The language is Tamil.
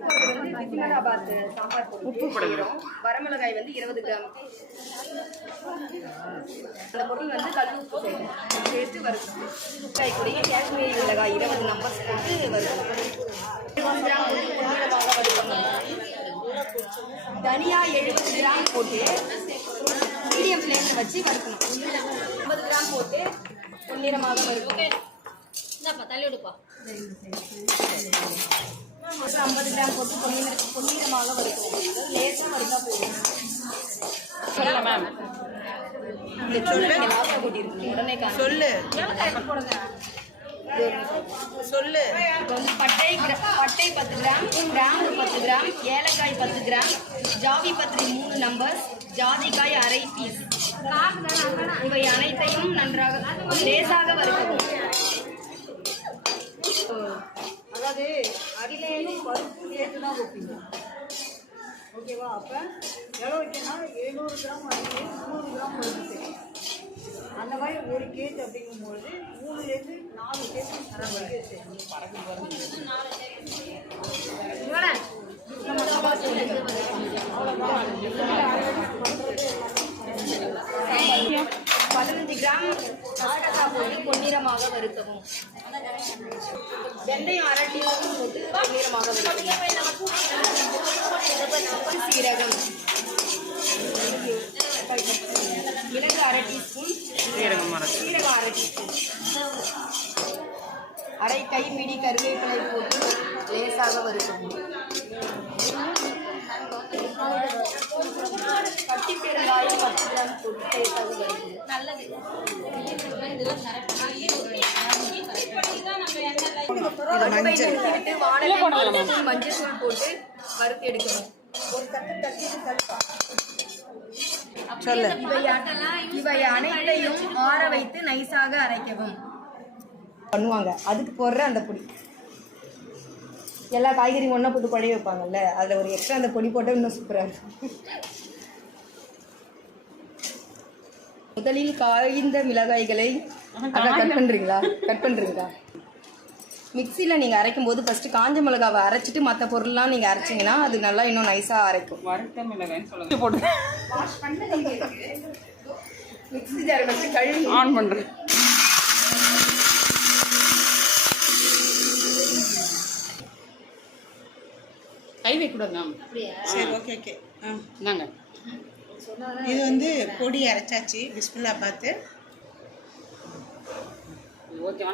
விசிமலாபாத் சாம்பார் உப்பு போடுறோம். வரமிளகாய் 20 கிராம். அந்த பொருள் கல் உப்பு சேர்த்து வறுக்கும். காய் கூடிய காஷ்மீரி மிளகாய் 20 நம்பர்ஸ் போட்டு வறுக்கும். 20 கிராம் பொன்னிறமாக வறுக்கணும். தனியா 70 கிராம் போட்டு மீடியம் ஃப்ளேமில் வச்சு வறுக்கணும். 50 கிராம் போட்டு பொன்னிறமாக வறுக்கணும். 50 கிராம் போட்டு பொன்னிறமாக வறுக்கணும். லேசாக வறுத்தா போதும். உடனே சொல்லு. பட்டை 10 கிராம், கிராம்பு 10 கிராம், ஏலக்காய் 10 கிராம், ஜாவி பத்திரி 3 நம்பர்ஸ், ஜாதிக்காய் அரை பீஸ். இவை அனைத்தையும் நன்றாக லேசாக வறுக்கவும். அதாவது அரிலையும் பருப்பு சேர்த்து தான் வைப்பீங்க, ஓகேவா? அப்போ எவ்வளோ வைக்கணும்னா 700 கிராம் அரிசி, 300 கிராம் பருப்பு சேர்க்கும். அந்த மாதிரி 1 கேஜி அப்படிங்கும்பொழுது 3லேருந்து 4 கேஜி அவ்வளோதான். 15 கிராம் கசகசா போட்டு பொன்னிறமாக வறுக்கவும். வெந்தயம் 1/2 டீஸ்பூன் போட்டு பொன்னிறமாக வறுக்கவும். சீரகம், மிளகு 1/2 டீஸ்பூன், சீரகம் 1/2 டீஸ்பூன், அரை கைப்பிடி கருவேப்பிலை போட்டு லேசாக வறுக்கவும். கட்டி பெருங்காயம் 10 கிராம் போட்டு லேசாக வறுக்கவும். மஞ்சள் தூள் போட்டு வறுத்து எடுக்கணும். இவை அனைத்தையும் ஆற வைத்து நைஸாக அரைக்கவும் பண்ணுவாங்க. அதுக்கு போடுற அந்த பொடி எல்லா காய்கறியும் ஒன்றா போட்டு குழைய வைப்பாங்கல்ல, அதில் ஒரு எக்ஸ்ட்ரா அந்த பொடி போட்டால் இன்னும் சூப்பராக இருக்கும். முதலில் காய்ந்த மிளகாய்களை கட் பண்ணுறீங்களா? மிக்சியில் நீங்கள் அரைக்கும் போது ஃபஸ்ட்டு காஞ்ச மிளகாவை அரைச்சிட்டு மற்ற பொருள்லாம் நீங்கள் அரைச்சிங்கன்னா அது நல்லா இன்னும் நைஸாக அரைக்கும். வறுத்த மிளகாய் போட்டு மிக்சி ஜார் வச்சு கழுவி ஆன் பண்ணுறேன். கை வைக்கூடாது. சரி, ஓகே ஓகே. இந்தாங்க. இது பொடி அரைச்சாச்சு. பிஸ்மில்லா பார்த்து ஓகே.